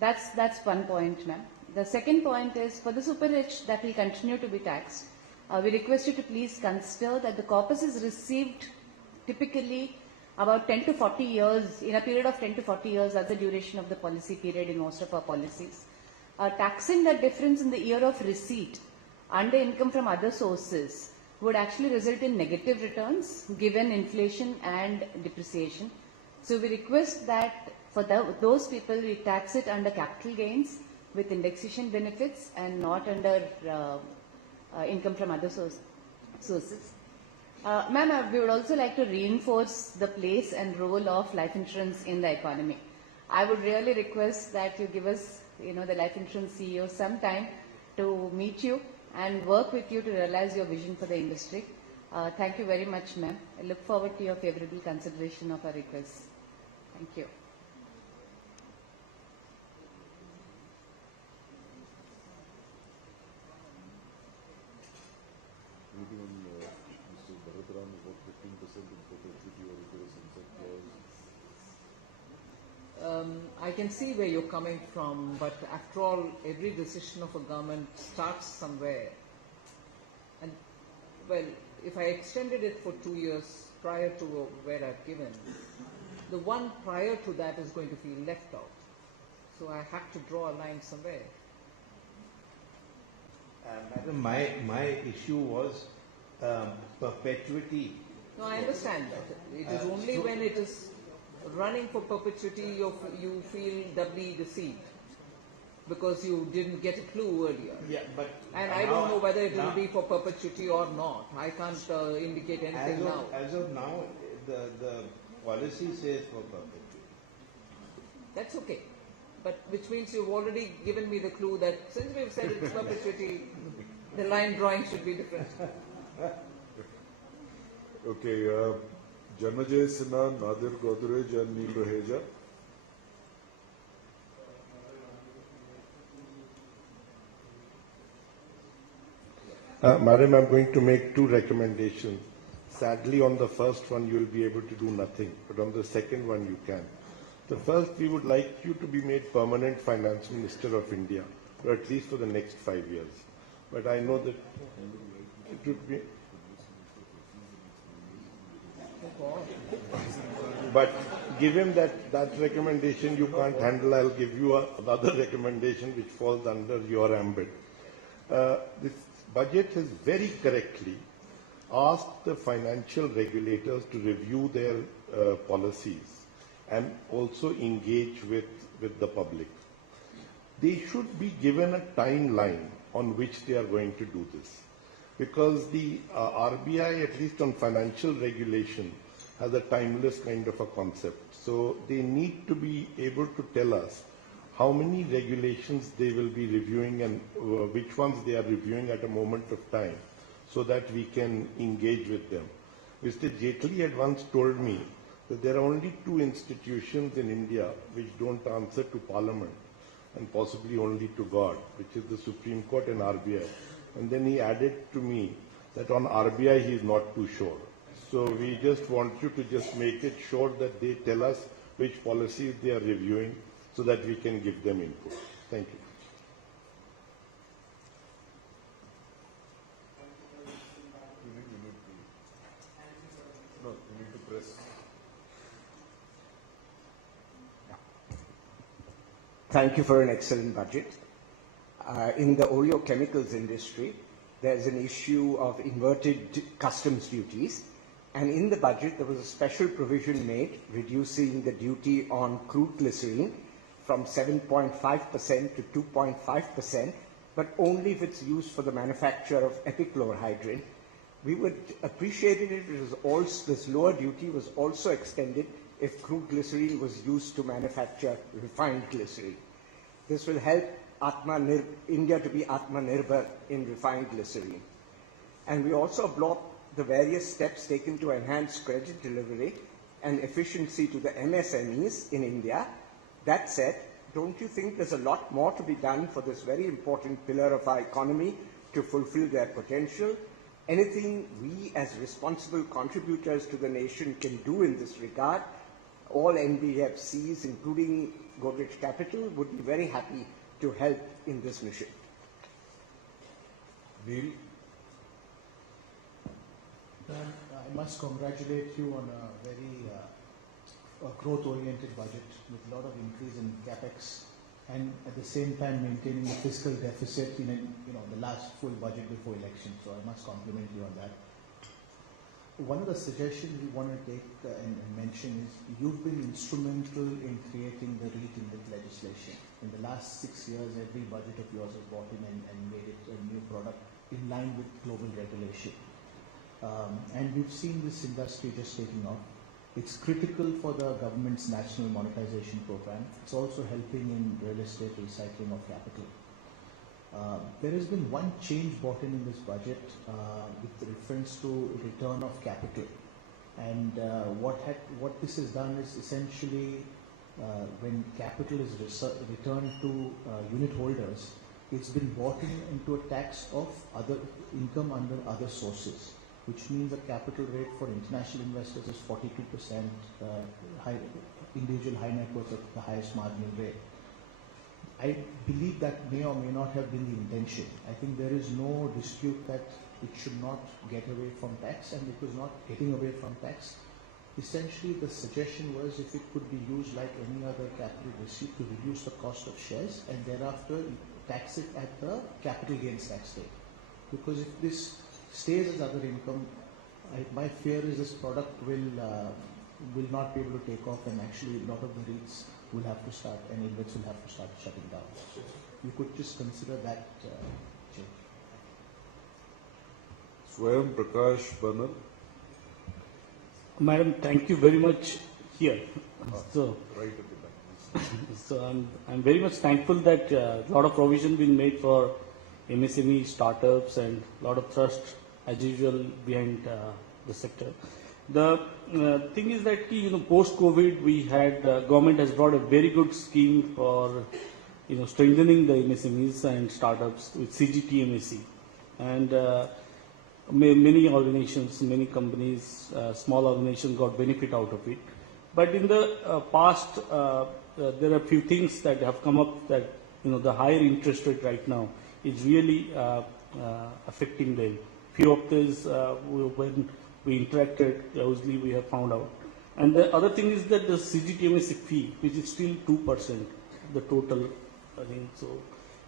That's one point, ma'am. The second point is for the super rich that will continue to be taxed. We request you to please consider that the corpus is received typically about 10 to 40 years, in a period of 10 to 40 years as the duration of the policy period in most of our policies. Taxing that difference in the year of receipt under income from other sources would actually result in negative returns given inflation and depreciation. So we request that for those people we tax it under capital gains with indexation benefits and not under income from other sources. Ma'am, we would also like to reinforce the place and role of life insurance in the economy. I would really request that you give us, the life insurance CEO some time to meet you and work with you to realize your vision for the industry. Thank you very much, ma'am. I look forward to your favorable consideration of our requests. Thank you. I can see where you're coming from, but after all, every decision of a government starts somewhere. And, well, if I extended it for 2 years prior to where I've given, the one prior to that is going to feel left out. So I have to draw a line somewhere. Madam, my issue was perpetuity. No, I understand that. It is only when it is running for perpetuity you feel doubly deceived because you didn't get a clue earlier. Yeah, but and I don't know whether it will be for perpetuity or not. I can't indicate anything now. As of now, the policy says for perpetuity. That's okay. But which means you've already given me the clue that since we've said it's perpetuity, the line drawing should be different. Okay. Janajay Sinha, Nadir Godrej and Neil Raheja. Madam, I'm going to make 2 recommendations. Sadly, on the first one, you will be able to do nothing, but on the second one, you can. The first, we would like you to be made permanent Finance Minister of India, or at least for the next 5 years. But I know that it would be... But give him that recommendation you can't handle. I'll give you another recommendation which falls under your ambit. This budget has very correctly asked the financial regulators to review their policies and also engage with the public. They should be given a timeline on which they are going to do this, because the RBI, at least on financial regulation, has a timeless kind of a concept. So they need to be able to tell us how many regulations they will be reviewing and which ones they are reviewing at a moment of time, so that we can engage with them. Mr. Jaitley had once told me that there are only 2 institutions in India which don't answer to Parliament and possibly only to God, which is the Supreme Court and RBI. And then he added to me that on RBI he is not too sure. So we just want you to just make it sure that they tell us which policies they are reviewing so that we can give them input. Thank you. No, you need to press. Thank you for an excellent budget. In the oleochemicals industry, there's an issue of inverted customs duties. And in the budget, there was a special provision made reducing the duty on crude glycerine from 7.5% to 2.5%, but only if it's used for the manufacture of epichlorohydrin. We would appreciate it if it was also, this lower duty was also extended if crude glycerine was used to manufacture refined glycerine. This will help India to be Atmanirbhar in refined glycerine. And we also block the various steps taken to enhance credit delivery and efficiency to the MSMEs in India. That said, don't you think there's a lot more to be done for this very important pillar of our economy to fulfill their potential? Anything we as responsible contributors to the nation can do in this regard? All NBFCs, including Godrej Capital would be very happy to help in this mission. Neil, I must congratulate you on a very growth-oriented budget with a lot of increase in capex, and at the same time maintaining the fiscal deficit in the last full budget before election. So I must compliment you on that. One of the suggestions we want to take and mention is you've been instrumental in creating the REIT legislation. In the last 6 years, every budget of yours has brought in and made it a new product in line with global regulation. And we've seen this industry just taking off. It's critical for the government's national monetization program. It's also helping in real estate recycling of capital. There has been one change brought in this budget with reference to return of capital. And what this has done is essentially when capital is returned to unit holders, it's been brought into a tax of other income under other sources, which means the capital rate for international investors is 42%, individual high net worth at the highest marginal rate. I believe that may or may not have been the intention. I think there is no dispute that it should not get away from tax, and it was not getting away from tax. Essentially, the suggestion was if it could be used like any other capital receipt to reduce the cost of shares and thereafter tax it at the capital gains tax rate. Because if this stays as other income, my fear is this product will not be able to take off, and actually a lot of the REITs will have to start, and InvITs will have to start shutting down. You could just consider that change. Swayam Prakash Banal. Madam, thank you very much here. So, Right at the back. so I'm very much thankful that a lot of provision been made for MSME startups and a lot of thrust as usual behind the sector. The thing is that post-COVID we had government has brought a very good scheme for strengthening the MSMEs and startups with CGTMSE, and many organizations, many companies, small organizations got benefit out of it. But in the past, there are a few things that have come up that the higher interest rate right now is really affecting them. Few of these when we interacted closely, we have found out. And the other thing is that the CGTMSE fee, which is still 2%, the total, I think. So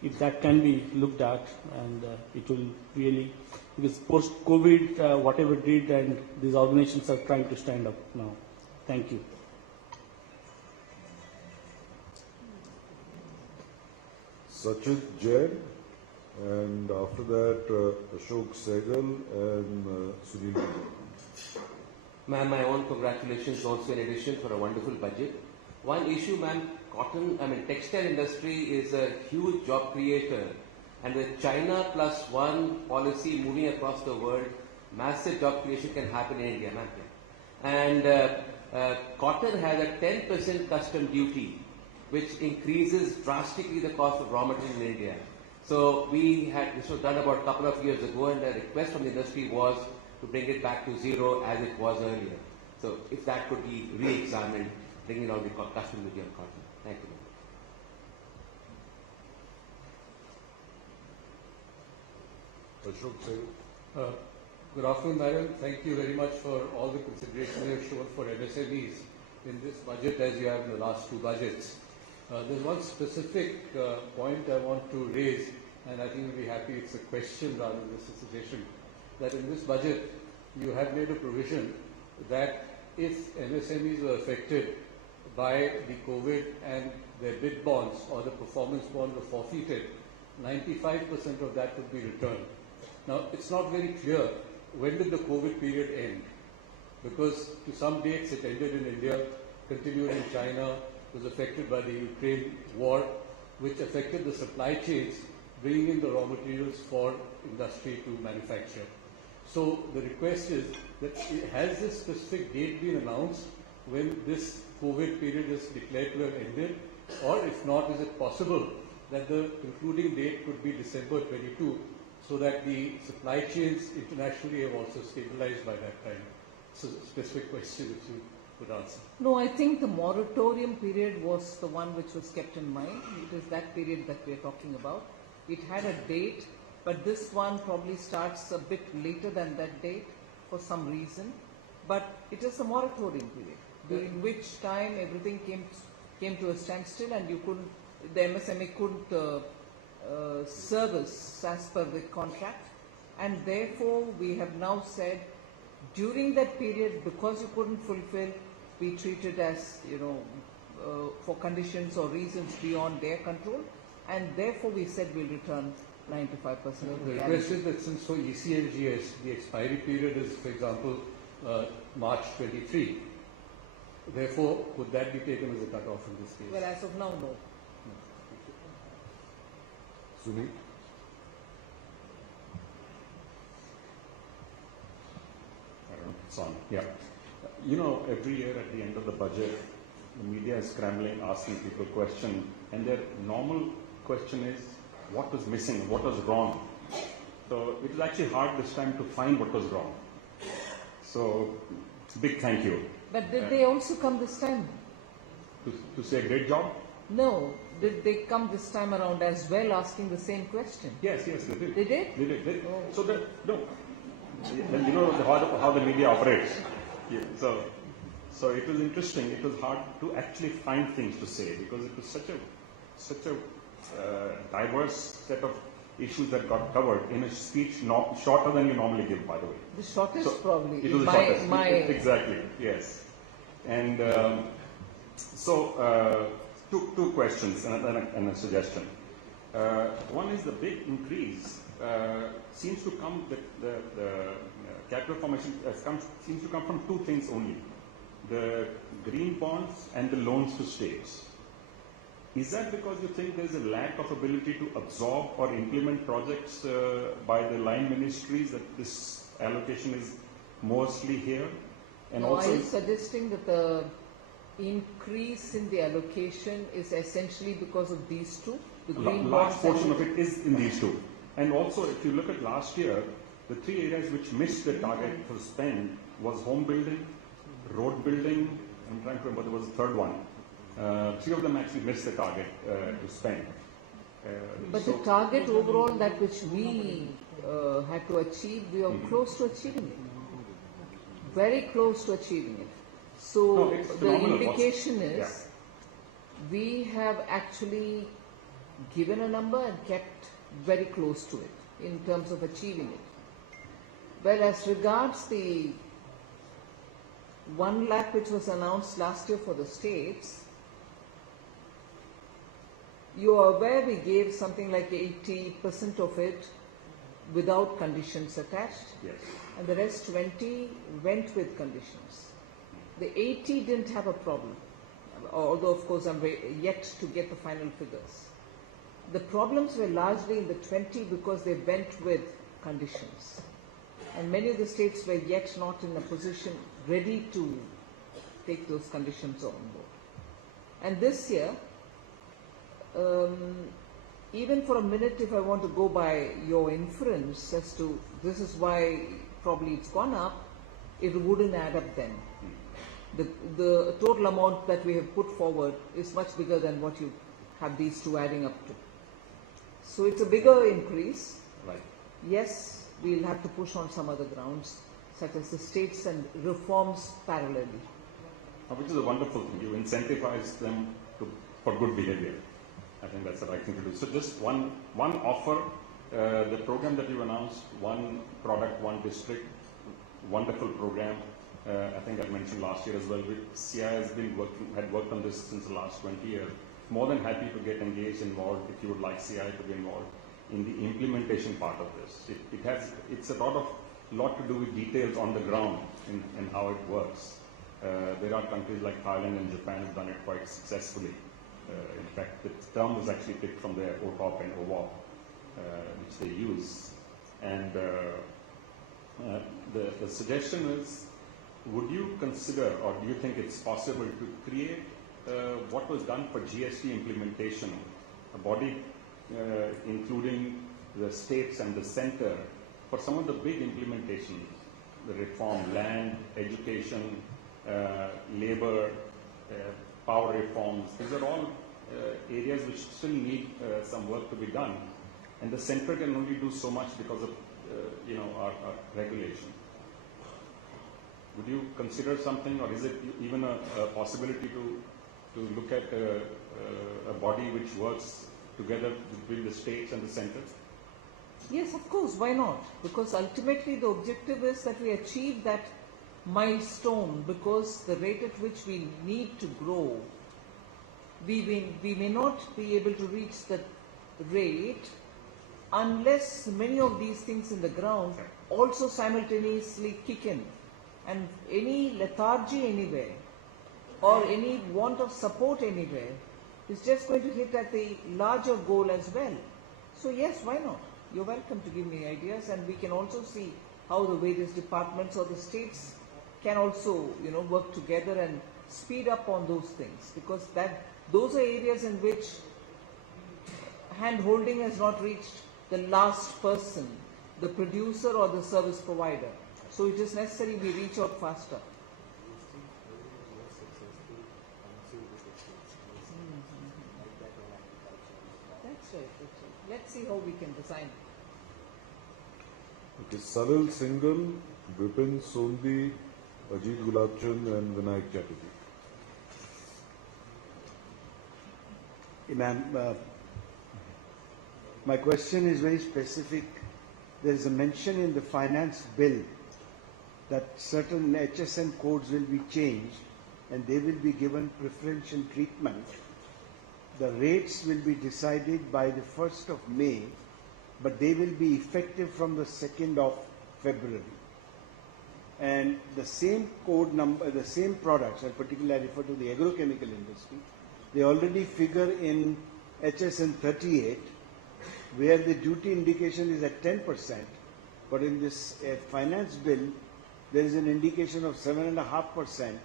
if that can be looked at, and it will really, because post-COVID, whatever did, and these organizations are trying to stand up now. Thank you. Sachit Jain, and after that Ashok Sehgal and Sunil. Ma'am, my own congratulations also in addition for a wonderful budget. One issue, ma'am, textile industry is a huge job creator, and with China +1 policy moving across the world, massive job creation can happen in India, ma'am. And cotton has a 10% custom duty, which increases drastically the cost of raw material in India. So this was done about a couple of years ago, and the request from the industry was to bring it back to zero as it was earlier. So if that could be re-examined, bringing down the custom duty on cotton. Thank you. Ashok Sehgal. Good afternoon, Madam. Thank you very much for all the consideration you have shown for MSMEs in this budget as you have in the last two budgets. There's one specific point I want to raise, and I think you'll be happy it's a question rather than a suggestion, that in this budget you have made a provision that if MSMEs were affected by the COVID and their bid bonds or the performance bonds were forfeited, 95% of that would be returned. Now, it's not very clear when did the COVID period end, because to some dates it ended in India, continued in China, was affected by the Ukraine war, which affected the supply chains, bringing in the raw materials for industry to manufacture. So the request is that has this specific date been announced when this COVID period is declared to have ended, or if not, is it possible that the concluding date could be December 22, so that the supply chains internationally have also stabilized by that time? So specific question, if you could answer. No, I think the moratorium period was the one which was kept in mind. It is that period that we are talking about. It had a date, but this one probably starts a bit later than that date for some reason. But it is a moratorium period, during which time everything came to a standstill, and the MSME couldn't service as per the contract. And therefore, we have now said, during that period, because you couldn't fulfill, we treated as, for conditions or reasons beyond their control, and therefore we said we'll return 95% of the request is that since for ECLGS, the expiry period is, for example, March 23. Therefore, could that be taken as a cut-off in this case? Well, as of now, no. Sunil? It's on. Yeah. You know, every year at the end of the budget, the media is scrambling, asking people questions, and their normal question is, what was missing, what was wrong? So it was actually hard this time to find what was wrong. So, big thank you. But did they also come this time? To say a great job? No. Did they come this time around as well, asking the same question? Yes, they did. They did? They did. Oh. So you know how the media operates. Yeah. So it was interesting. It was hard to actually find things to say because it was such a diverse set of issues that got covered in a speech shorter than you normally give, by the way. The shortest, probably. It was the shortest. Exactly. Yes. And two questions and a suggestion. One is the big increase seems to come, the capital formation seems to come from two things only, the green bonds and the loans to states. Is that because you think there's a lack of ability to absorb or implement projects by the line ministries, that this allocation is mostly here? And no, also, are you suggesting that the increase in the allocation is essentially because of these two? The green large bonds portion of it is in these two. And also, if you look at last year, the three areas which missed the target for spend was home building, road building, I'm trying to remember, there was a third one. Three of them actually missed the target to spend. But the target overall, that which we had to achieve, we are close to achieving it. Very close to achieving it. So the indication is, we have actually given a number and kept very close to it in terms of achieving it. Well, as regards the 1 lakh which was announced last year for the states, you are aware we gave something like 80% of it without conditions attached. Yes. And the rest 20 went with conditions. The 80 didn't have a problem, although of course I'm yet to get the final figures. The problems were largely in the 20 because they went with conditions. And many of the states were yet not in a position ready to take those conditions on board. And this year, even for a minute, if I want to go by your inference as to this is why probably it's gone up, it wouldn't add up then. The total amount that we have put forward is much bigger than what you have these two adding up to. So it's a bigger increase. Right. Yes, we'll have to push on some other grounds, such as the states and reforms parallelly. Which is a wonderful thing. You incentivize them for good behavior. I think that's the right thing to do. So just one offer, the program that you announced, one product, one district, wonderful program. I think I mentioned last year as well. CI had worked on this since the last 20 years. More than happy to get engaged, involved, if you would like CI to be involved in the implementation part of this. It's a lot to do with details on the ground and how it works. There are countries like Thailand and Japan have done it quite successfully. In fact, the term was actually picked from their OTOP and OWOP, which they use. And the suggestion is, would you consider, or do you think it's possible to create what was done for GST implementation, a body including the states and the center for some of the big implementations, the reform, land, education, labor, power reforms. These are all areas which still need some work to be done, and the center can only do so much because of our regulation. Would you consider something, or is it even a possibility to look at a body which works together between the states and the center? Yes, of course, why not? Because ultimately the objective is that we achieve that milestone, because the rate at which we need to grow, we may not be able to reach that rate unless many of these things in the ground also simultaneously kick in. And any lethargy anywhere or any want of support anywhere is just going to hit at the larger goal as well. So yes, why not? You're welcome to give me ideas, and we can also see how the various departments or the states can also, work together and speed up on those things, because those are areas in which hand-holding has not reached the last person, the producer or the service provider. So it is necessary we reach out faster. That's right. Let's see how we can design it. Okay, Salil Singhal, Vipin Sondhi, Ajit Gulabchand and Vinayak Chatterjee. Ma'am, my question is very specific. There is a mention in the finance bill that certain HSN codes will be changed and they will be given preferential treatment. The rates will be decided by the 1st of May, but they will be effective from the 2nd of February. And the same code number, the same products, and particularly I refer to the agrochemical industry, they already figure in HSN 38, where the duty indication is at 10%, but in this finance bill, there is an indication of 7.5%,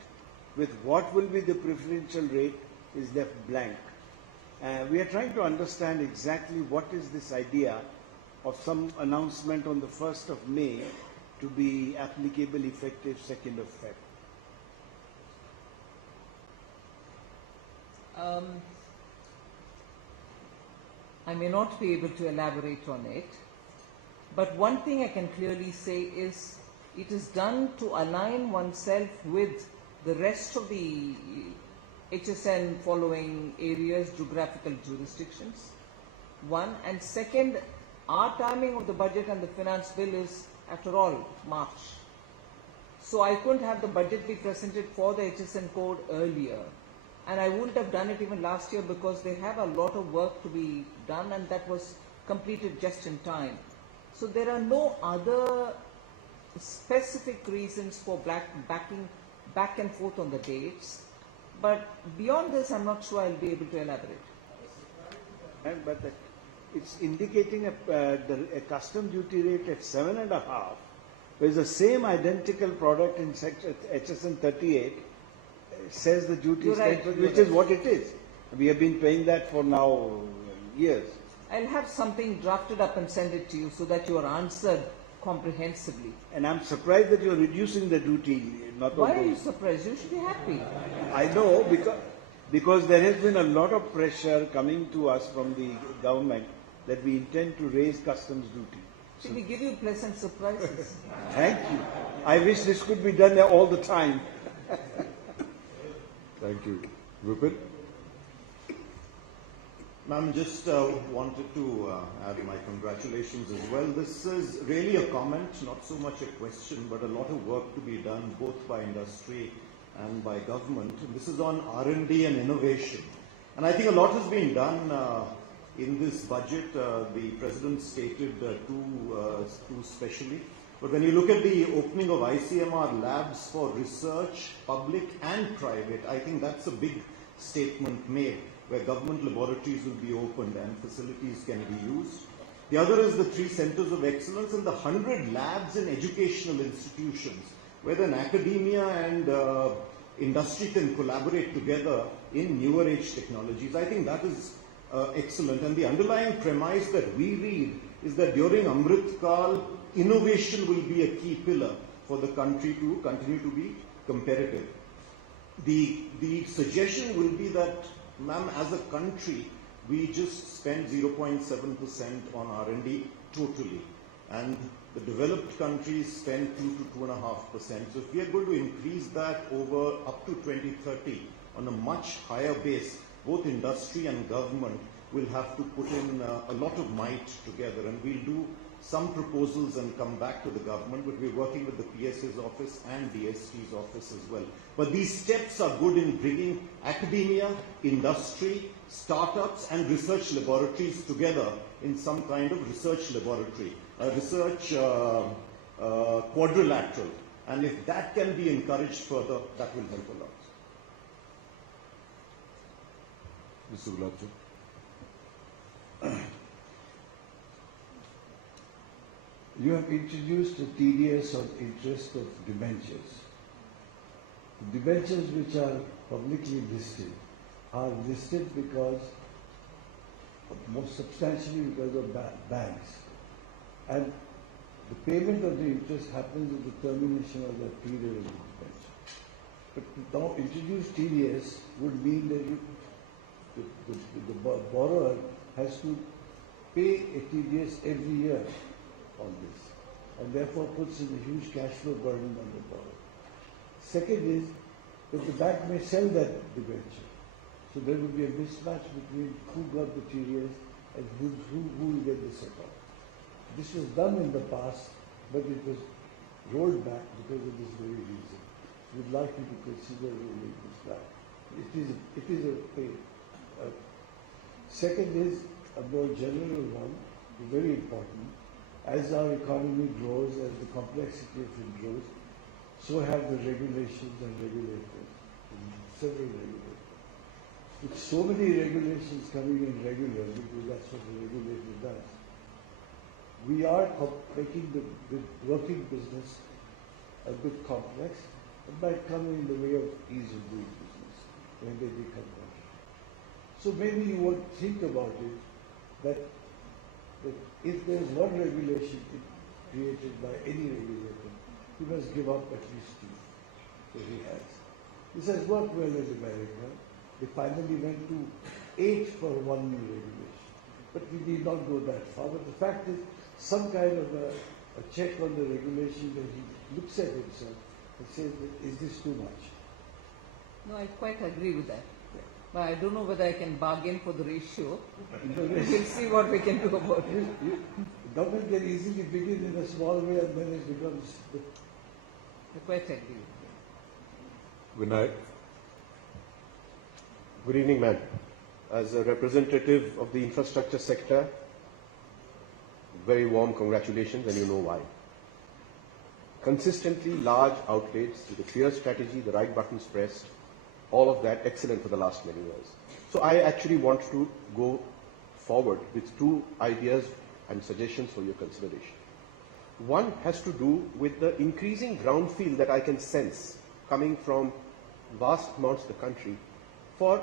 with what will be the preferential rate is left blank. We are trying to understand exactly what is this idea of some announcement on the 1st of May to be applicable effective 2nd of Feb. I may not be able to elaborate on it, but one thing I can clearly say is it is done to align oneself with the rest of the HSN following areas, geographical jurisdictions, one. And second, our timing of the budget and the finance bill is, after all, March. So I couldn't have the budget be presented for the HSN code earlier. And I wouldn't have done it even last year because they have a lot of work to be done, and that was completed just in time. So there are no other specific reasons for backing back and forth on the dates. But beyond this, I'm not sure I'll be able to elaborate. But it's indicating a custom duty rate at 7.5, whereas the same identical product in HSN 38 says the duty is 10%, which is what it is. We have been paying that for now years. I'll have something drafted up and send it to you so that you are answered comprehensively. And I'm surprised that you're reducing the duty. Why are you surprised? You should be happy. I know, because there has been a lot of pressure coming to us from the government that we intend to raise customs duty. Should we give you pleasant surprises? Thank you. I wish this could be done all the time. Thank you. Vipin? Ma'am, just wanted to add my congratulations as well. This is really a comment, not so much a question, but a lot of work to be done both by industry and by government. And this is on R&D and innovation. And I think a lot has been done in this budget. The President stated two specially. But when you look at the opening of ICMR labs for research, public and private, I think that's a big statement made, where government laboratories will be opened and facilities can be used. The other is the 3 centers of excellence and the 100 labs in educational institutions, where then academia and industry can collaborate together in newer age technologies. I think that is excellent. And the underlying premise that we read is that during Amrit Kal, innovation will be a key pillar for the country to continue to be competitive. The suggestion will be that, ma'am, as a country, we just spend 0.7% on R&D totally, and the developed countries spend 2 to 2.5%. So if we are going to increase that over up to 2030 on a much higher base, both industry and government will have to put in a lot of might together, and we'll do some proposals and come back to the government, but we're working with the PSA's office and DST's office as well. But these steps are good in bringing academia, industry, startups and research laboratories together in some kind of research laboratory, a research quadrilateral. And if that can be encouraged further, that will help a lot. Mr. Gulabchand. You have introduced a TDS on interest of debentures. The debentures which are publicly listed are listed because, most substantially because of banks. And the payment of the interest happens at the termination of that period of the debenture. But now introduced TDS would mean that the borrower has to pay a TDS every year on this, and therefore puts in a huge cash flow burden on the borrower. Second is that the bank may sell that debenture, so there will be a mismatch between who got the TDS and who will get the setup. This was done in the past, but it was rolled back because of this very reason. We'd like you to consider rolling this back. It is a second is a more general one, very important. As our economy grows, as the complexity of it grows, so have the regulations and regulators, several regulators. With so many regulations coming in regularly, because that's what the regulator does, we are making the working business a bit complex. It might come in the way of ease of doing business when they become complex. So maybe you would think about it that if there is one regulation created by any regulator, he must give up at least 2. So he has. This has worked well in America. They finally went to 8 for one new regulation. But we need not go that far. But the fact is, some kind of a check on the regulation that he looks at himself and says, is this too much? No, I quite agree with that. But I don't know whether I can bargain for the ratio. We'll see what we can do about it. Government can easily begin in a small way and then it becomes... I quite agree. Vinay. Good evening, ma'am. As a representative of the infrastructure sector, very warm congratulations, and you know why. Consistently large outlays with a clear strategy, the right buttons pressed, all of that excellent for the last many years. So I actually want to go forward with 2 ideas and suggestions for your consideration. One has to do with the increasing ground feel that I can sense coming from vast amounts of the country for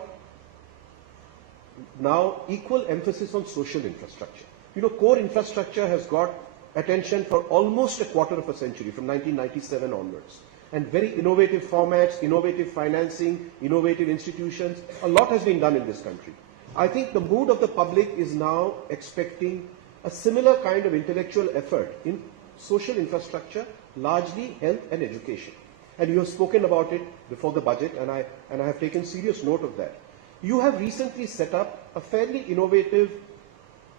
now equal emphasis on social infrastructure. You know, core infrastructure has got attention for almost a quarter of a century, from 1997 onwards. And very innovative formats, innovative financing, innovative institutions, a lot has been done in this country. I think the mood of the public is now expecting a similar kind of intellectual effort in social infrastructure, largely health and education. And you have spoken about it before the budget, and I have taken serious note of that. You have recently set up a fairly innovative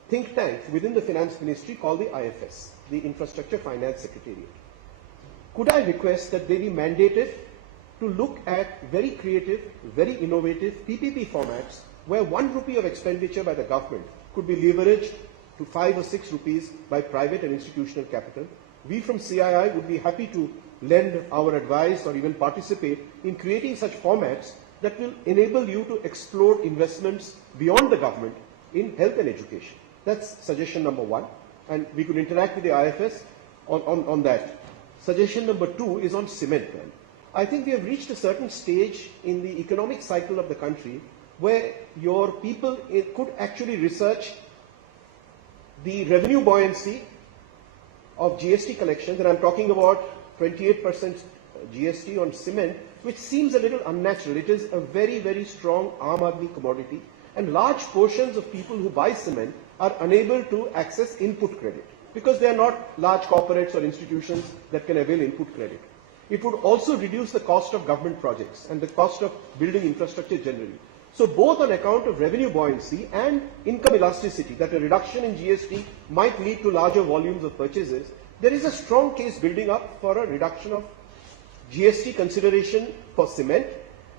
think tank within the Finance Ministry called the IFS, the Infrastructure Finance Secretariat. Could I request that they be mandated to look at very creative, very innovative PPP formats where 1 rupee of expenditure by the government could be leveraged to 5 or 6 rupees by private and institutional capital? We from CII would be happy to lend our advice or even participate in creating such formats that will enable you to explore investments beyond the government in health and education. That's suggestion number 1, and we could interact with the IFS on that. Suggestion number 2 is on cement. I think we have reached a certain stage in the economic cycle of the country where your people could actually research the revenue buoyancy of GST collections, and I'm talking about 28% GST on cement, which seems a little unnatural. It is a very, very strong Aam Aadmi commodity, and large portions of people who buy cement are unable to access input credit because they are not large corporates or institutions that can avail input credit. It would also reduce the cost of government projects and the cost of building infrastructure generally. So both on account of revenue buoyancy and income elasticity, that a reduction in GST might lead to larger volumes of purchases, there is a strong case building up for a reduction of GST consideration for cement,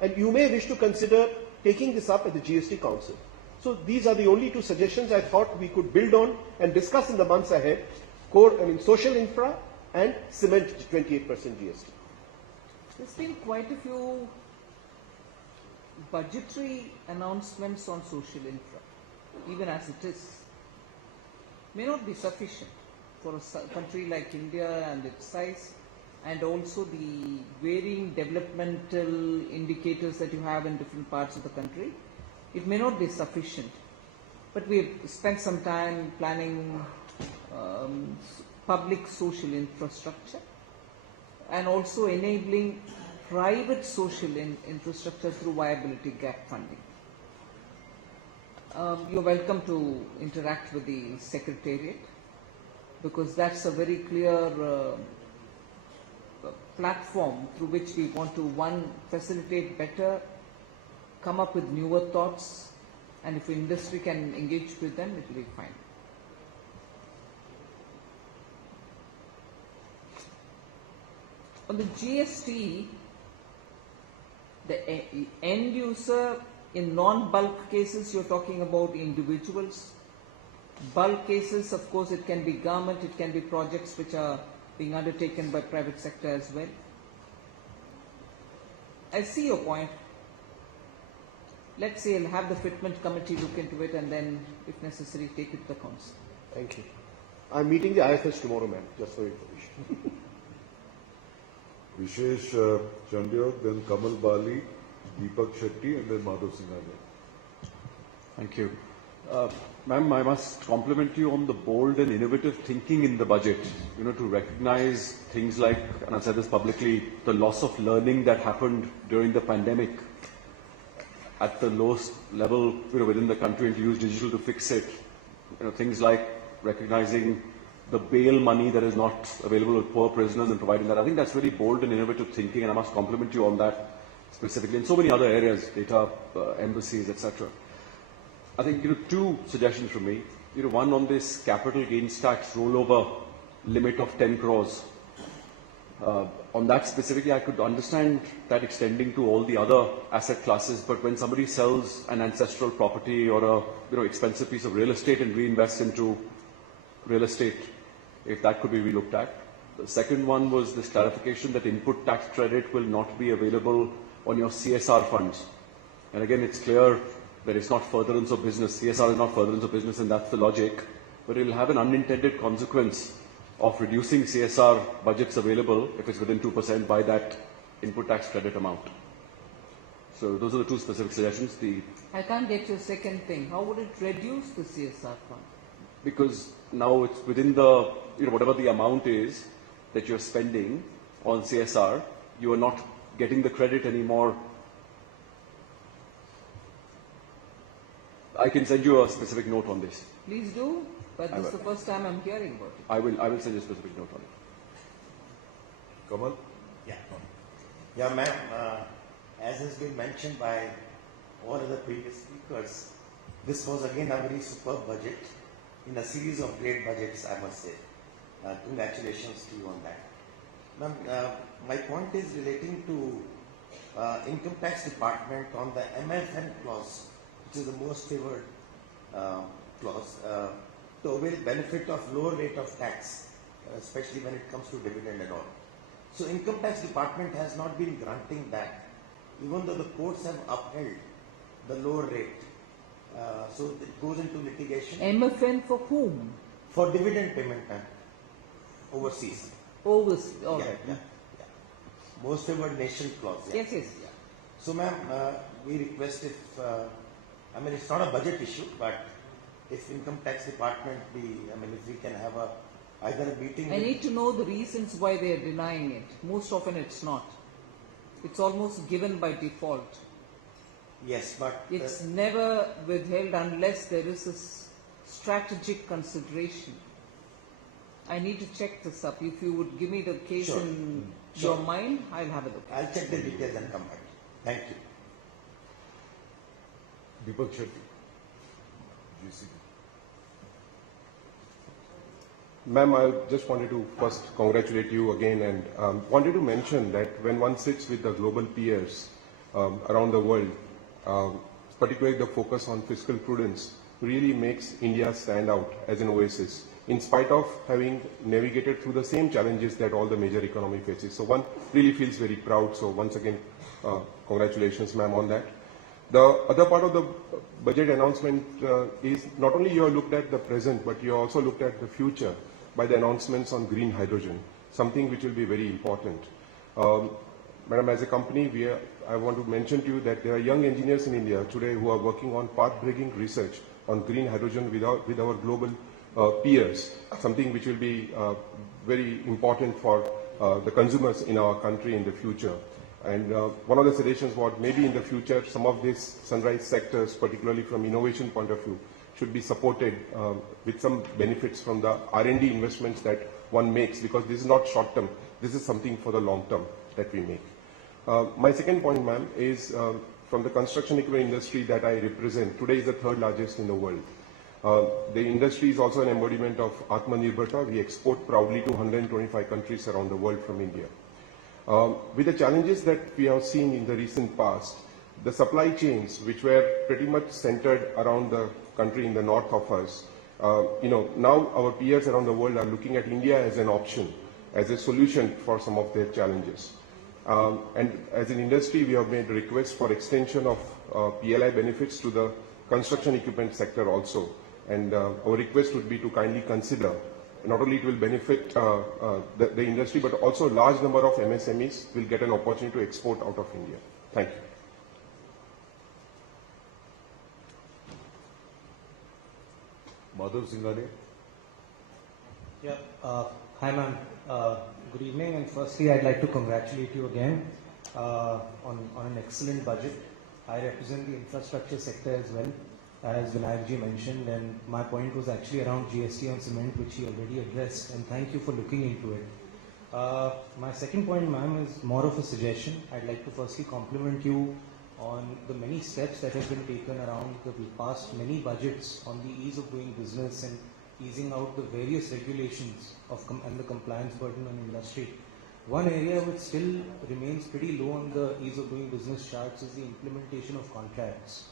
and you may wish to consider taking this up at the GST Council. So these are the only two suggestions I thought we could build on and discuss in the months ahead. Social infra and cement 28% GST. There's been quite a few budgetary announcements on social infra, even as it is. May not be sufficient for a country like India and its size, and also the varying developmental indicators that you have in different parts of the country. It may not be sufficient, but we have spent some time planning public social infrastructure and also enabling private social infrastructure through viability gap funding. You're welcome to interact with the Secretariat, because that's a very clear platform through which we want to, one, facilitate better, come up with newer thoughts, and if industry can engage with them, it will be fine. On the GST, the end user, in non-bulk cases, you're talking about individuals. Bulk cases, of course, it can be government, it can be projects which are being undertaken by private sector as well. I see your point. Let's say I'll have the fitment committee look into it and then, if necessary, take it to the council. Thank you. I'm meeting the IFS tomorrow, ma'am, just for information. Vishesh Chandiok, then Kamal Bali, Deepak Shetty, and then Madhav Singhania. Thank you. Ma'am, I must compliment you on the bold and innovative thinking in the budget, to recognize things like, and I've said this publicly, the loss of learning that happened during the pandemic at the lowest level within the country, and to use digital to fix it. Things like recognizing the bail money that is not available to poor prisoners and providing that. I think that's very bold and innovative thinking, and I must compliment you on that specifically. In so many other areas, data, embassies, etc. I think, two suggestions from me. One on this capital gains tax rollover limit of 10 crores. On that specifically, I could understand that extending to all the other asset classes, but when somebody sells an ancestral property or a expensive piece of real estate and reinvests into real estate, if that could be relooked at. The second one was this clarification that input tax credit will not be available on your CSR funds. And again, it's clear that it's not furtherance of business. CSR is not furtherance of business, and that's the logic. But it will have an unintended consequence of reducing CSR budgets available, if it's within 2%, by that input tax credit amount. So those are the two specific suggestions. I can't get your second thing. How would it reduce the CSR fund? Because now it's within the, whatever the amount is that you're spending on CSR, you are not getting the credit anymore. I can send you a specific note on this. Please do, but this is the first time I'm hearing about it. I will send you a specific note on it. Kamal? Yeah, ma'am, as has been mentioned by all of the previous speakers, this was again a very superb budget in a series of great budgets, I must say. Congratulations to you on that. Ma'am, my point is relating to Income Tax Department on the MFN clause, which is the most favored clause, to avail benefit of lower rate of tax, especially when it comes to dividend and all. So Income Tax Department has not been granting that, even though the courts have upheld the lower rate. So it goes into litigation. MFN for whom? For dividend payment, overseas. Overseas, all right. Yeah. Most favored nation clause. Yeah. Yes. Yeah. So, ma'am, we request if, it's not a budget issue, but if Income Tax Department if we can have either a meeting. I need to know the reasons why they are denying it. Most often it's not. It's almost given by default. Yes, but it's never withheld unless there is a strategic consideration. I need to check this up. If you would give me the case in your mind, I'll have a look. I'll check the details and come back. Thank you. Deepak Shetty, GCB. Ma'am, I just wanted to first congratulate you again and wanted to mention that when one sits with the global peers around the world, particularly the focus on fiscal prudence really makes India stand out as an oasis, in spite of having navigated through the same challenges that all the major economy faces. So one really feels very proud. So once again, congratulations, ma'am, on that. The other part of the budget announcement is not only you have looked at the present, but you also looked at the future by the announcements on green hydrogen, something which will be very important. Madam, as a company, I want to mention to you that there are young engineers in India today who are working on path-breaking research on green hydrogen with our global peers, something which will be very important for the consumers in our country in the future. And one of the suggestions was maybe in the future some of these sunrise sectors, particularly from innovation point of view, should be supported with some benefits from the R&D investments that one makes, because this is not short term, this is something for the long term that we make. My second point, ma'am, is from the construction equipment industry that I represent. Today is the third largest in the world. The industry is also an embodiment of Atmanirbharta. We export proudly to 125 countries around the world from India. With the challenges that we have seen in the recent past, the supply chains, which were pretty much centered around the country in the north of us, now our peers around the world are looking at India as an option, as a solution for some of their challenges. And as an industry, we have made requests for extension of PLI benefits to the construction equipment sector also. And our request would be to kindly consider, not only it will benefit the industry, but also a large number of MSMEs will get an opportunity to export out of India. Thank you. Madhav Singhania. Yeah. Hi, ma'am. Good evening. And firstly, I'd like to congratulate you again on an excellent budget. I represent the infrastructure sector as well, as Vinayakji mentioned, and my point was actually around GST on cement, which he already addressed, and thank you for looking into it. My second point, ma'am, is more of a suggestion. I'd like to firstly compliment you on the many steps that have been taken around the past many budgets on the ease of doing business and easing out the various regulations and the compliance burden on industry. One area which still remains pretty low on the ease of doing business charts is the implementation of contracts.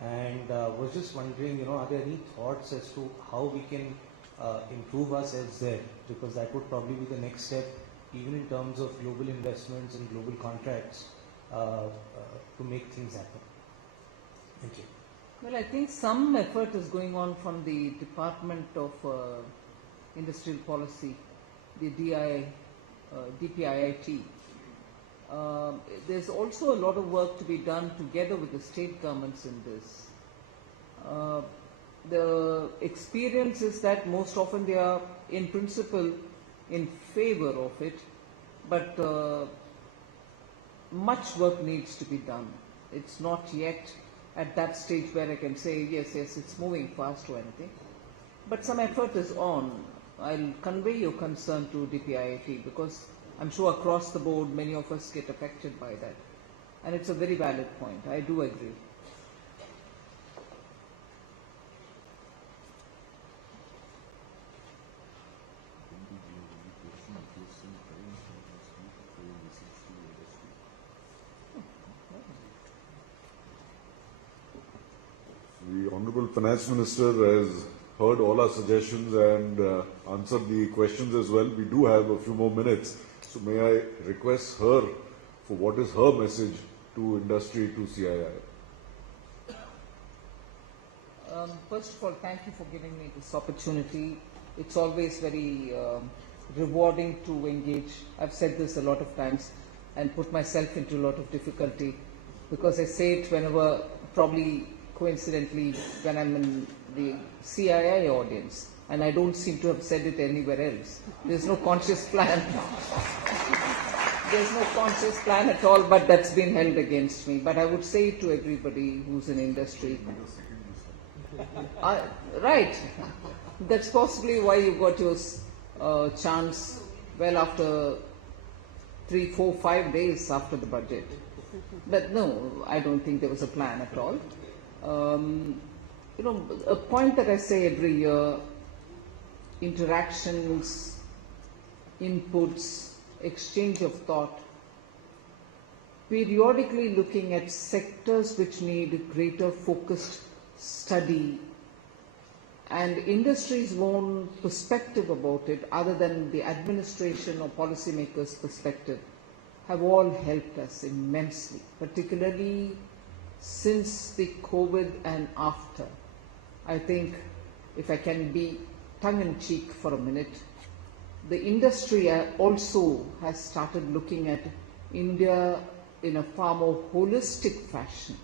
And was just wondering, are there any thoughts as to how we can improve ourselves there? Because that would probably be the next step, even in terms of global investments and global contracts, to make things happen. Thank you. Well, I think some effort is going on from the Department of Industrial Policy, the DPIIT. There's also a lot of work to be done together with the state governments in this. The experience is that most often they are in principle in favor of it, but much work needs to be done. It's not yet at that stage where I can say, yes, it's moving fast or anything. But some effort is on. I'll convey your concern to DPIIT because I'm sure across the board many of us get affected by that. And it's a very valid point. I do agree. The Honourable Finance Minister has heard all our suggestions and answered the questions as well. We do have a few more minutes. So may I request her for what is her message to industry, to CII? First of all, thank you for giving me this opportunity. It's always very rewarding to engage. I've said this a lot of times and put myself into a lot of difficulty because I say it whenever, probably coincidentally, when I'm in the CII audience, and I don't seem to have said it anywhere else. There's no conscious plan. there's no conscious plan at all, but that's been held against me. But I would say to everybody who's in industry, right, that's possibly why you got your chance well after 3, 4, 5 days after the budget. But no, I don't think there was a plan at all. You know, a point that I say every year, interactions, inputs, exchange of thought, periodically looking at sectors which need greater focused study and industry's own perspective about it, other than the administration or policymakers' perspective, have all helped us immensely, particularly since the COVID and after. I think, if I can be tongue-in-cheek for a minute, the industry also has started looking at India in a far more holistic fashion,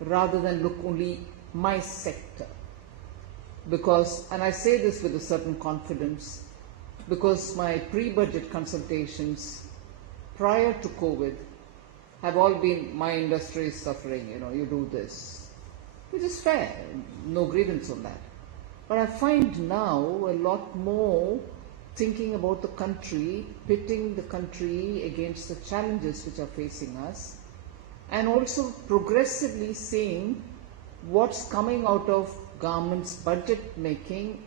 rather than look only my sector. Because, and I say this with a certain confidence, because my pre-budget consultations prior to COVID have all been, my industry is suffering, you know, you do this, which is fair, no grievance on that. But I find now a lot more thinking about the country, pitting the country against the challenges which are facing us, and also progressively seeing what's coming out of government's budget making,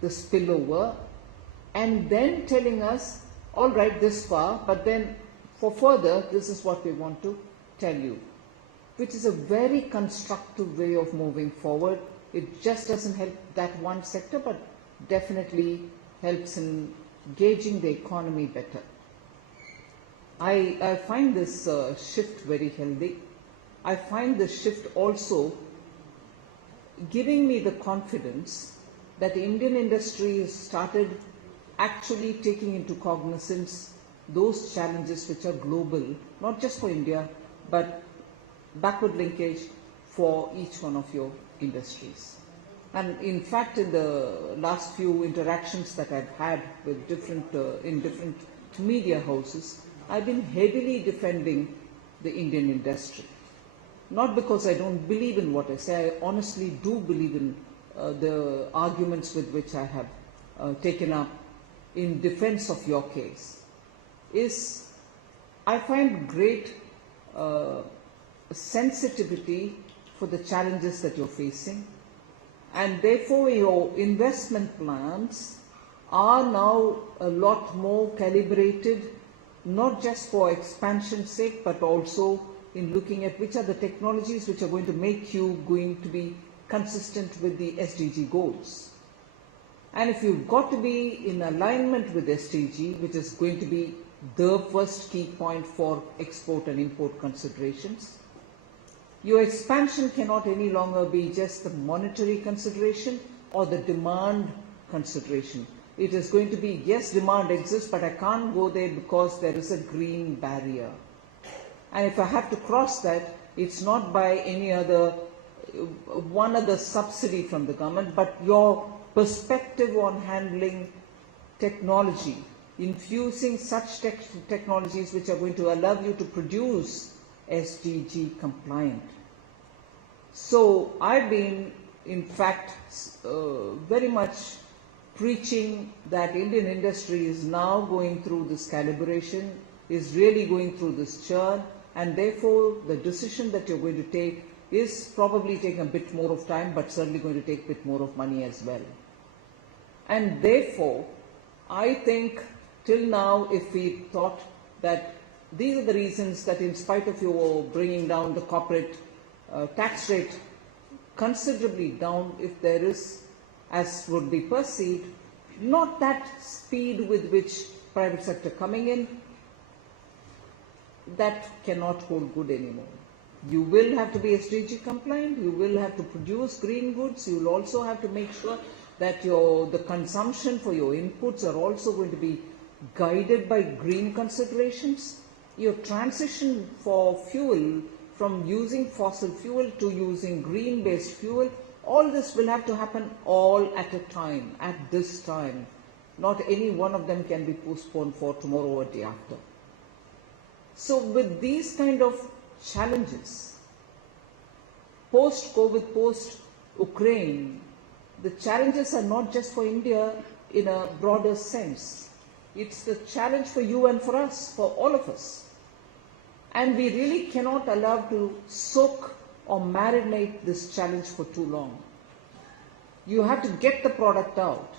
the spillover, and then telling us, all right, this far, but then for further, this is what we want to tell you, which is a very constructive way of moving forward. It just doesn't help that one sector, but definitely helps in gauging the economy better. I find this shift very healthy. I find this shift also giving me the confidence that the Indian industry has started actually taking into cognizance those challenges which are global, not just for India, but backward linkage for each one of your industries. And in fact, in the last few interactions that I've had with in different media houses, I've been heavily defending the Indian industry. Not because I don't believe in what I say, I honestly do believe in the arguments with which I have taken up in defense of your case. I find great sensitivity for the challenges that you're facing, and therefore your investment plans are now a lot more calibrated, not just for expansion's sake, but also in looking at which are the technologies which are going to make you going to be consistent with the SDG goals. And if you've got to be in alignment with SDG, which is going to be the first key point for export and import considerations, your expansion cannot any longer be just the monetary consideration or the demand consideration. It is going to be, yes, demand exists, but I can't go there because there is a green barrier. And if I have to cross that, it's not by any other, one other subsidy from the government, but your perspective on handling technology, infusing such technologies which are going to allow you to produce SDG compliant. So I've been, in fact, very much preaching that Indian industry is now going through this calibration, is really going through this churn, and therefore the decision that you're going to take is probably taking a bit more of time, but certainly going to take a bit more of money as well. And therefore, I think till now, if we thought that these are the reasons that in spite of your bringing down the corporate tax rate considerably down, if there is, as would be perceived, not that speed with which private sector coming in, that cannot hold good anymore. You will have to be SDG compliant, you will have to produce green goods, you will also have to make sure that the consumption for your inputs are also going to be guided by green considerations. Your transition for fuel from using fossil fuel to using green-based fuel, all this will have to happen all at a time, at this time. Not any one of them can be postponed for tomorrow or the day after. So with these kind of challenges, post-COVID, post-Ukraine, the challenges are not just for India in a broader sense. It's the challenge for you and for us, for all of us. And we really cannot allow to soak or marinate this challenge for too long. You have to get the product out.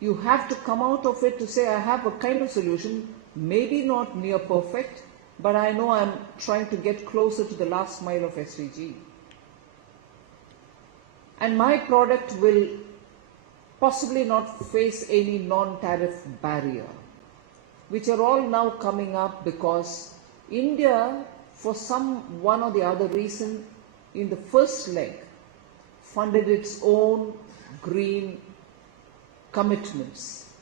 You have to come out of it to say, I have a kind of solution, maybe not near perfect, but I know I'm trying to get closer to the last mile of SDG. And my product will possibly not face any non-tariff barrier, which are all now coming up because India, for one or the other reason, in the first leg, funded its own green commitments.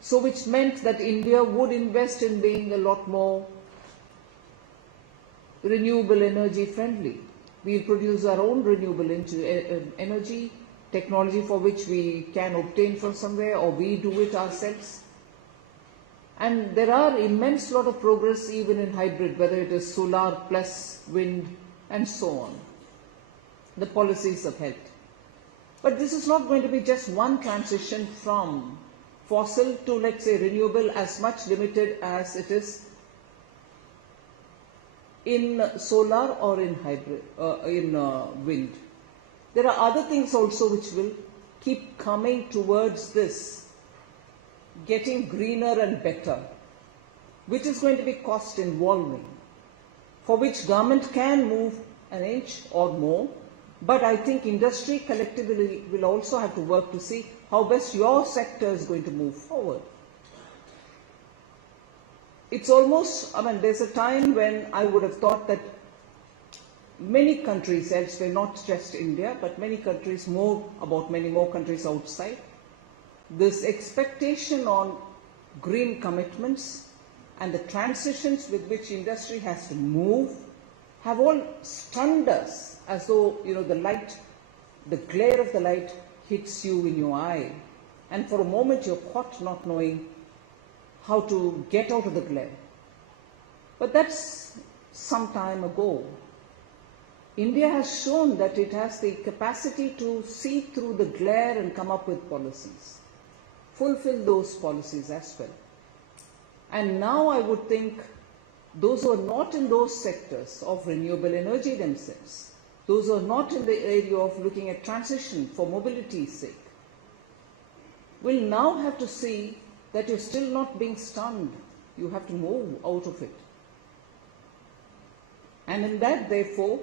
So which meant that India would invest in being a lot more renewable energy friendly. We'll produce our own renewable energy, technology for which we can obtain from somewhere, or we do it ourselves. And there are immense lot of progress even in hybrid, whether it is solar plus wind and so on. The policies have helped. But this is not going to be just one transition from fossil to, let's say, renewable, as much limited as it is in solar or in hybrid, wind. There are other things also which will keep coming towards this, getting greener and better, which is going to be cost involving, for which government can move an inch or more, but I think industry collectively will also have to work to see how best your sector is going to move forward. It's almost, there's a time when I would have thought that many countries elsewhere, not just India, but many countries, many more countries outside, this expectation on green commitments and the transitions with which industry has to move have all stunned us, as though, the glare of the light hits you in your eye, and for a moment you're caught not knowing how to get out of the glare. But that's some time ago. India has shown that it has the capacity to see through the glare and come up with policies, fulfill those policies as well. And now I would think those who are not in those sectors of renewable energy themselves, those who are not in the area of looking at transition for mobility's sake, will now have to see that you're still not being stunned. You have to move out of it. And in that, therefore,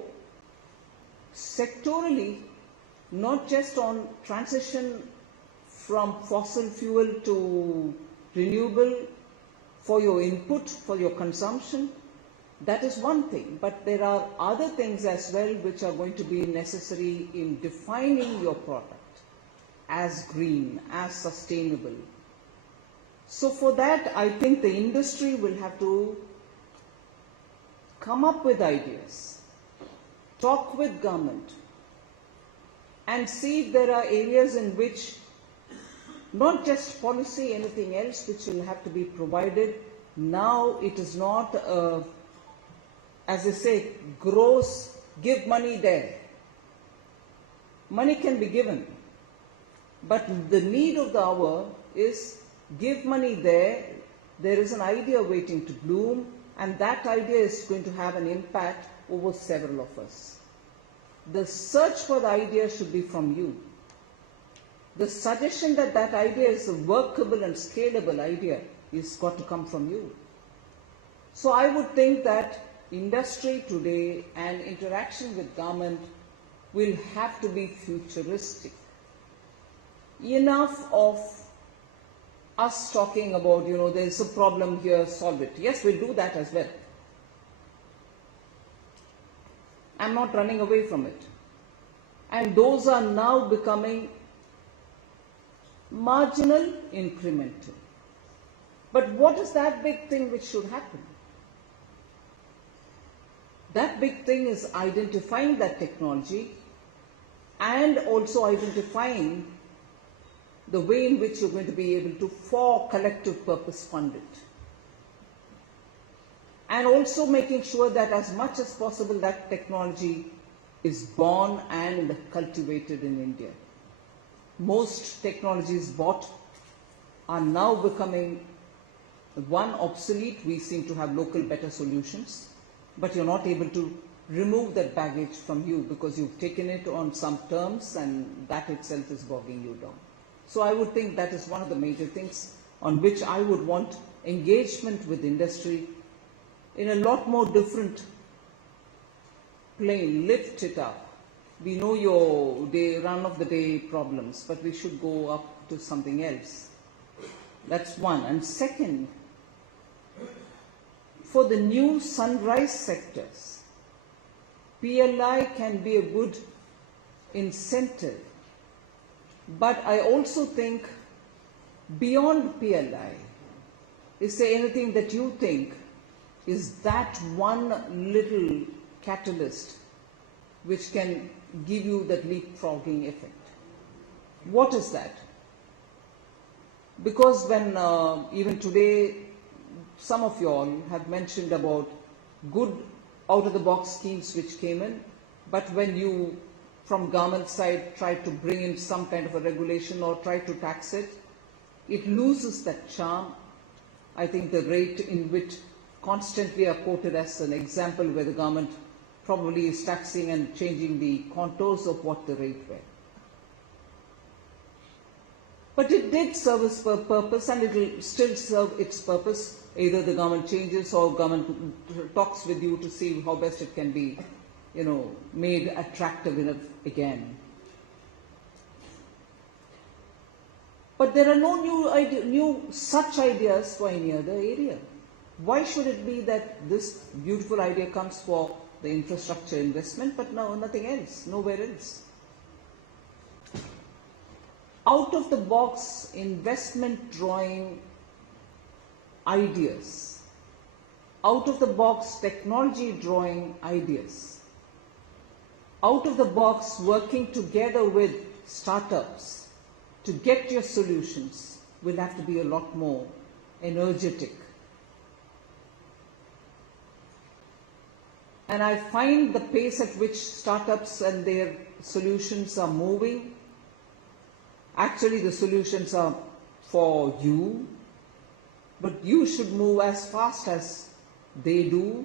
sectorally, not just on transition from fossil fuel to renewable for your input, for your consumption, that is one thing. But there are other things as well which are going to be necessary in defining your product as green, as sustainable. So for that, I think the industry will have to come up with ideas, talk with government, and see if there are areas in which not just policy, anything else which will have to be provided. Now it is not, as I say, gross, give money there. Money can be given, but the need of the hour is give money there. There is an idea waiting to bloom, and that idea is going to have an impact over several of us. The search for the idea should be from you. The suggestion that that idea is a workable and scalable idea is got to come from you. So I would think that industry today and interaction with government will have to be futuristic. Enough of us talking about, there's a problem here, solve it. Yes, we'll do that as well. I'm not running away from it. And those are now becoming marginal, incremental. But what is that big thing which should happen? That big thing is identifying that technology and also identifying the way in which you're going to be able to, for collective purpose, fund it. and also making sure that as much as possible that technology is born and cultivated in India. Most technologies bought are now becoming, one, obsolete. We seem to have local better solutions, but you're not able to remove that baggage from you because you've taken it on some terms and that itself is bogging you down. So I would think that is one of the major things on which I would want engagement with industry in a lot more different plane. Lift it up. We know your run of the day problems, but we should go up to something else. That's one. And second, for the new sunrise sectors, PLI can be a good incentive. But I also think beyond PLI, is there anything that you think is that one little catalyst which can give you that leapfrogging effect? What is that? Because when even today some of you all have mentioned about good out-of-the-box schemes which came in, but when you from government side try to bring in some kind of a regulation or try to tax it, it loses that charm. I think the rate in which constantly are quoted as an example where the government probably is taxing and changing the contours of what the rate were. But it did serve its purpose and it will still serve its purpose. Either the government changes or government talks with you to see how best it can be, made attractive enough again. But there are no new such ideas for any other area. Why should it be that this beautiful idea comes for the infrastructure investment, but no, nothing else, nowhere else? Out of the box investment drawing ideas, out of the box technology drawing ideas, out of the box working together with startups to get your solutions will have to be a lot more energetic. And I find the pace at which startups and their solutions are moving, actually the solutions are for you, but you should move as fast as they do,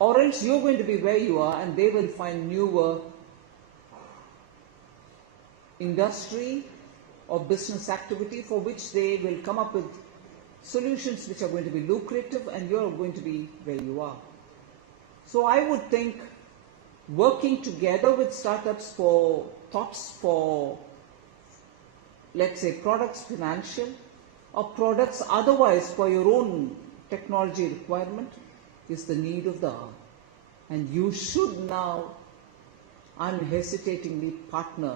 or else you're going to be where you are and they will find newer industry or business activity for which they will come up with solutions which are going to be lucrative and you're going to be where you are. So I would think working together with startups for thoughts for, let's say, products financial or products otherwise for your own technology requirement is the need of the hour. And you should now unhesitatingly partner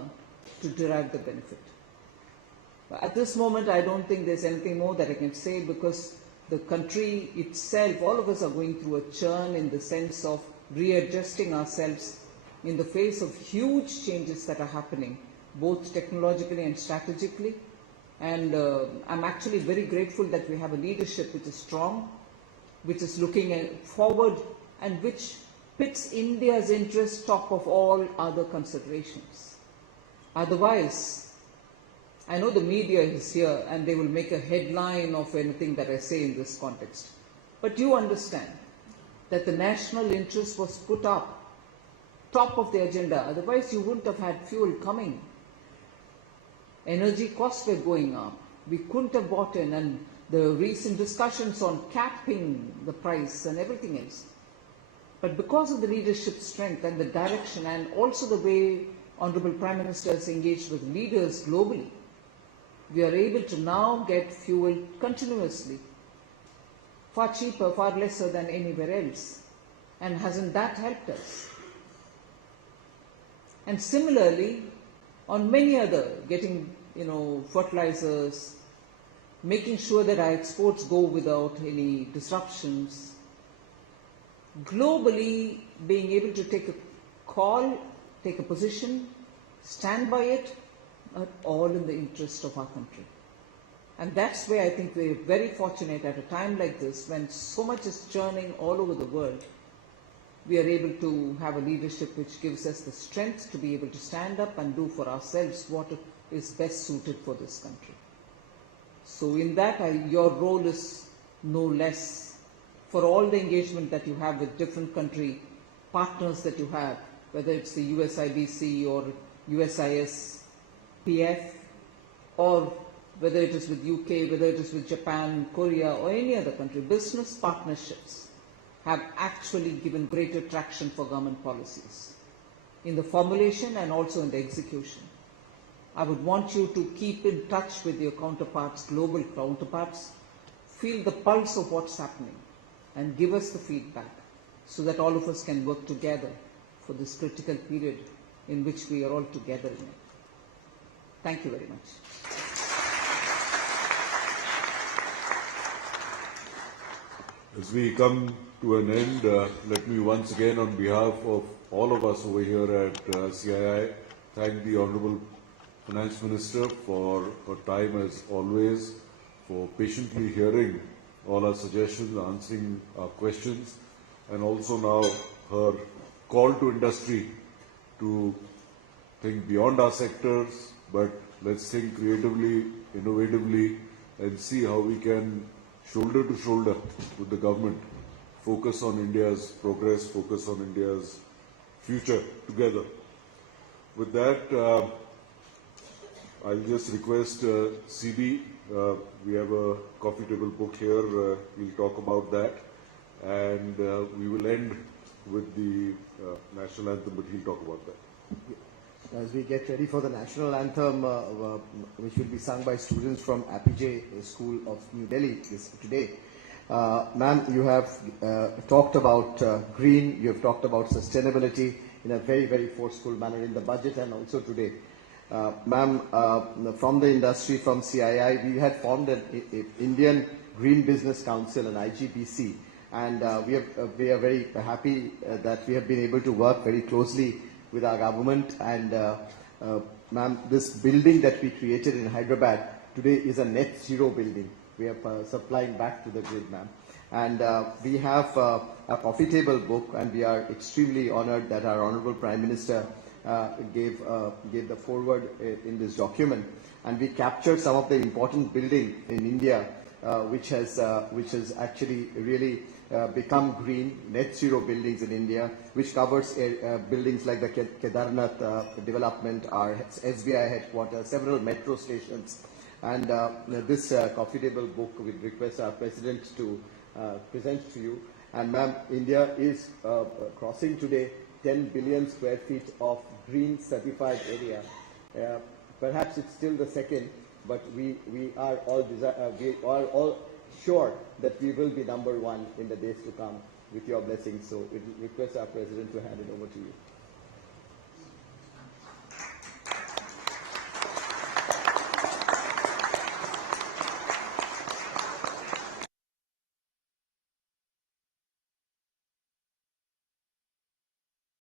to derive the benefit. At this moment, I don't think there's anything more that I can say because the country itself, all of us are going through a churn in the sense of readjusting ourselves in the face of huge changes that are happening, both technologically and strategically. And I'm actually very grateful that we have a leadership which is strong, which is looking forward and which puts India's interest top of all other considerations. Otherwise, I know the media is here and they will make a headline of anything that I say in this context. But you understand that the national interest was put up, top of the agenda. Otherwise, you wouldn't have had fuel coming. Energy costs were going up. We couldn't have bought in, and the recent discussions on capping the price and everything else. But because of the leadership strength and the direction and also the way Honorable Prime Minister has engaged with leaders globally, we are able to now get fuel continuously, far cheaper, far lesser than anywhere else. And hasn't that helped us? And similarly, on many other, getting, fertilizers, making sure that our exports go without any disruptions, globally being able to take a call, take a position, stand by it, all in the interest of our country. And that's where I think we're very fortunate at a time like this, when so much is churning all over the world, we are able to have a leadership which gives us the strength to be able to stand up and do for ourselves what is best suited for this country. So in that, your role is no less. For all the engagement that you have with different country partners that you have, whether it's the USIBC or USIS PF, or whether it is with UK, whether it is with Japan, Korea, or any other country, business partnerships have actually given greater traction for government policies in the formulation and also in the execution. I would want you to keep in touch with your counterparts, global counterparts, feel the pulse of what's happening, and give us the feedback so that all of us can work together for this critical period in which we are all together in it. Thank you very much. As we come to an end, let me once again, on behalf of all of us over here at CII, thank the Honourable Finance Minister for her time as always, for patiently hearing all our suggestions, answering our questions, and also now her call to industry to think beyond our sectors, but let's think creatively, innovatively, and see how we can shoulder to shoulder with the government focus on India's progress, focus on India's future together. With that, I'll just request CB, we have a coffee table book here, we'll talk about that, and we will end with the national anthem, but he'll talk about that. As we get ready for the national anthem, which will be sung by students from Apijay School of New Delhi today. Ma'am, you have talked about green, you have talked about sustainability in a very, very forceful manner in the budget and also today. Ma'am, from the industry, from CII, we had formed an Indian Green Business Council, an IGBC, and we are very happy that we have been able to work very closely with our government. And ma'am, this building that we created in Hyderabad today is a net zero building. We are supplying back to the grid, ma'am. And we have a coffee table book, and we are extremely honored that our Honorable Prime Minister gave the foreword in this document. And we captured some of the important buildings in India, which has actually really become green, net zero buildings in India, which covers buildings like the Kedarnath development, our SBI headquarters, several metro stations. And this coffee table book we request our President to present to you. And ma'am, India is crossing today 10 billion square feet of green certified area. Perhaps it's still the second, but we are all sure that we will be number one in the days to come with your blessings. So we request our President to hand it over to you.